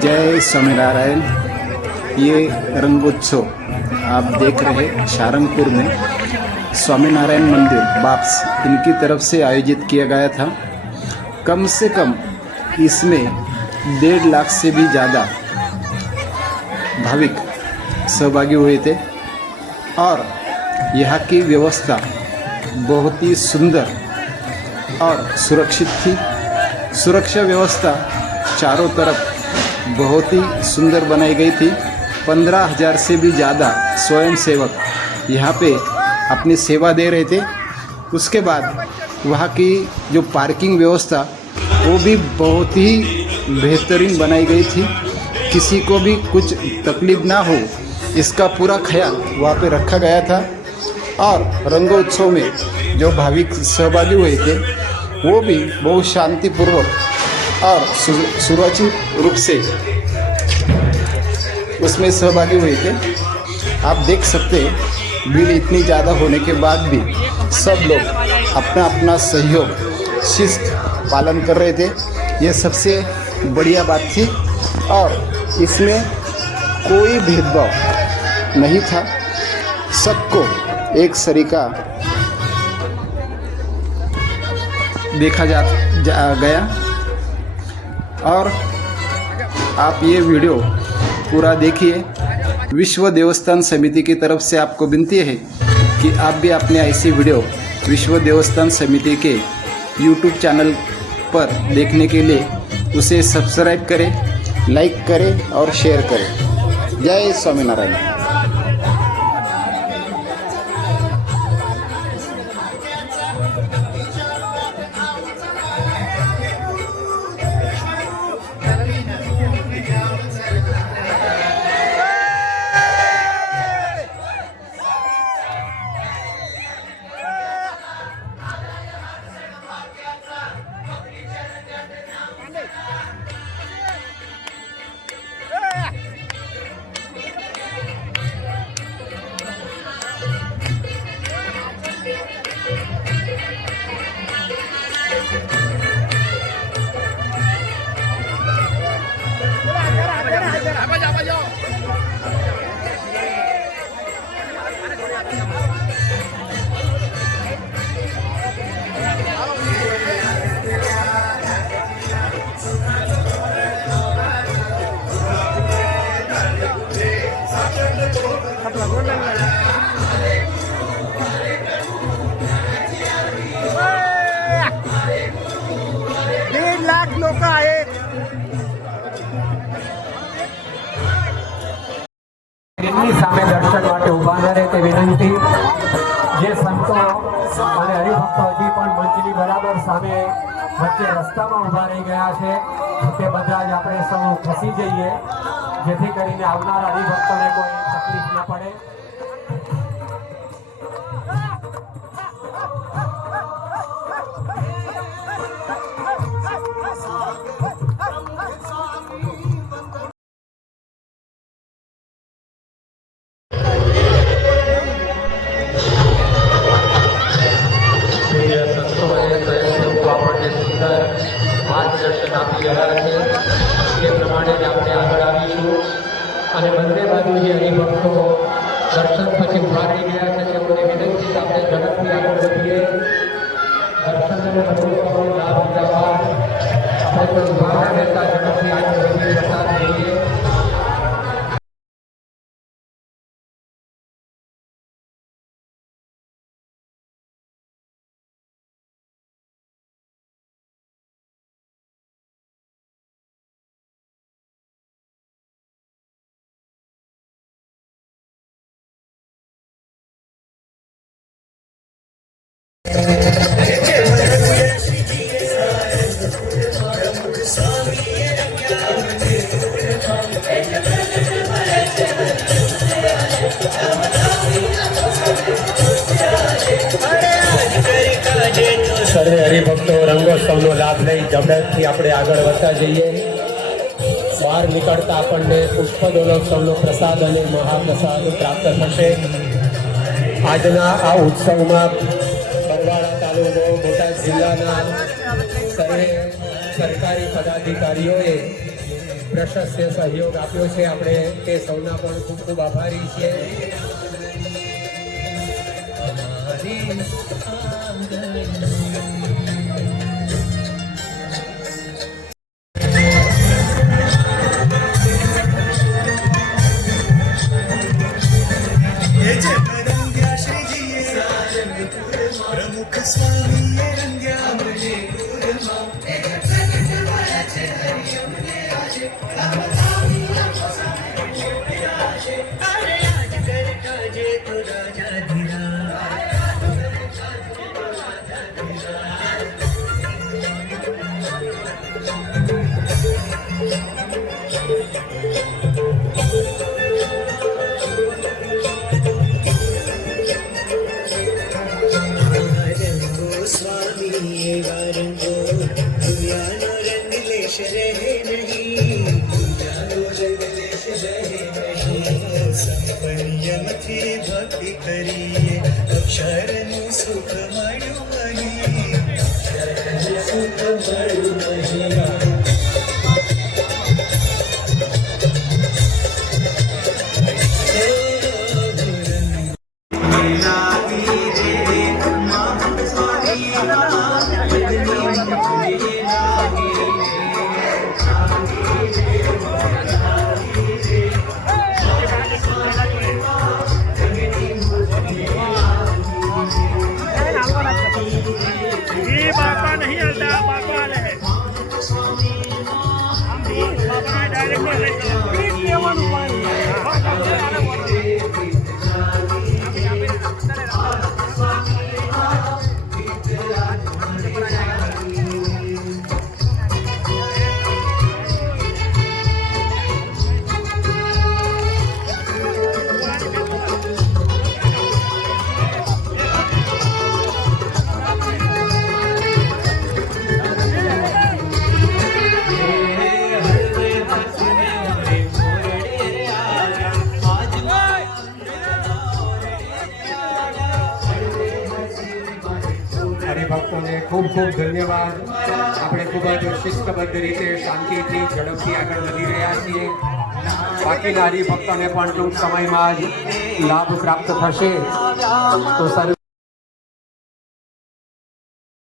जय स्वामीनारायण। ये रंगोत्सव आप देख रहे सारंगपुर में स्वामीनारायण मंदिर बाप्स इनकी तरफ से आयोजित किया गया था। कम से कम इसमें 1.5 लाख से भी ज़्यादा भाविक सहभागी हुए थे और यहाँ की व्यवस्था बहुत ही सुंदर और सुरक्षित थी। सुरक्षा व्यवस्था चारों तरफ बहुत ही सुंदर बनाई गई थी। 15,000 से भी ज़्यादा स्वयंसेवक यहाँ पे अपनी सेवा दे रहे थे। उसके बाद वहाँ की जो पार्किंग व्यवस्था वो भी बहुत ही बेहतरीन बनाई गई थी। किसी को भी कुछ तकलीफ ना हो इसका पूरा ख्याल वहाँ पे रखा गया था। और रंगोत्सव में जो भाविक सहभागी हुए थे वो भी बहुत शांतिपूर्वक और सुरक्षित रूप से उसमें सहभागी हुए थे। आप देख सकते हैं भीड़ इतनी ज़्यादा होने के बाद भी सब लोग अपना अपना सहयोग शिस्त पालन कर रहे थे। ये सबसे बढ़िया बात थी और इसमें कोई भेदभाव नहीं था। सबको एक सरीका देखा गया। और आप ये वीडियो पूरा देखिए। विश्व देवस्थान समिति की तरफ से आपको विनती है कि आप भी अपने ऐसी वीडियो विश्व देवस्थान समिति के YouTube चैनल पर देखने के लिए उसे सब्सक्राइब करें, लाइक करें और शेयर करें। जय स्वामीनारायण। लोक आहेत। એમની સામે દર્શન માટે ઊભા ન રહે તે વિનંતી। જે સંતો અને હરિભક્તો હજી પણ મંચની બરાબર સામે વચ્ચે રસ્તામાં ઊભા રહી ગયા છે તે બધા જ આપણે સૌ ખસી જઈએ જેથી કરીને આવનારા હરિભક્તોને કોઈ તકલીફ ન પડે। માર્ગદર્શન આપી રહ્યા છે એ પ્રમાણે જ આપણે આગળ આવીશું અને બંને બાજુ જે હરિભક્તો દર્શન પછી ઉભા રહી ગયા છે તેઓને વિનંતી આપણે ઝડપથી આગળ વધીએ। દર્શન અને રંગોત્સવનો લાભ લીધા બાદ આપણે કોઈ ઉભા રહેતા ઝડપથી આગળ વધી જતા રહીએ। સર્વે હરિભક્તો રંગોત્સવનો લાભ લઈ ઝડપથી આપણે આગળ વધતા જઈએ। બહાર નીકળતા આપણને પુષ્પદોલોત્સવનો પ્રસાદ અને મહાપ્રસાદ પ્રાપ્ત થશે। આજના આ ઉત્સવમાં બરવાળા તાલુકો બોટાદ જિલ્લાના સર્વે સરકારી પદાધિકારીઓએ પ્રશસ્ત સહયોગ આપ્યો છે. આપણે તે સૌના પણ ખૂબ ખૂબ આભારી છીએ. प्रमुख स्वामी रंग्या स्वामी रंगो दुनियानो रंग लेश रहे नहीं दुनियानो रंग लेश रहे नहीं संपन्यम थी भक्ति करिए अक्षरनु सुख मळ्યું नहीं सुख मळ्યું नहीं. ये बापा नहीं हलता, बापा वाले है हम भी बापा डायरेक्ट હરિભક્તોને ખૂબ ખૂબ ધન્યવાદ. આપણે ખૂબ જ શિસ્તબદ્ધ રીતે શાંતિથી ઝડપથી આગળ વધી રહ્યા છીએ. બાકીના હરિભક્તોને પણ ટૂંક સમયમાં જ લાભ પ્રાપ્ત થશે. તો સર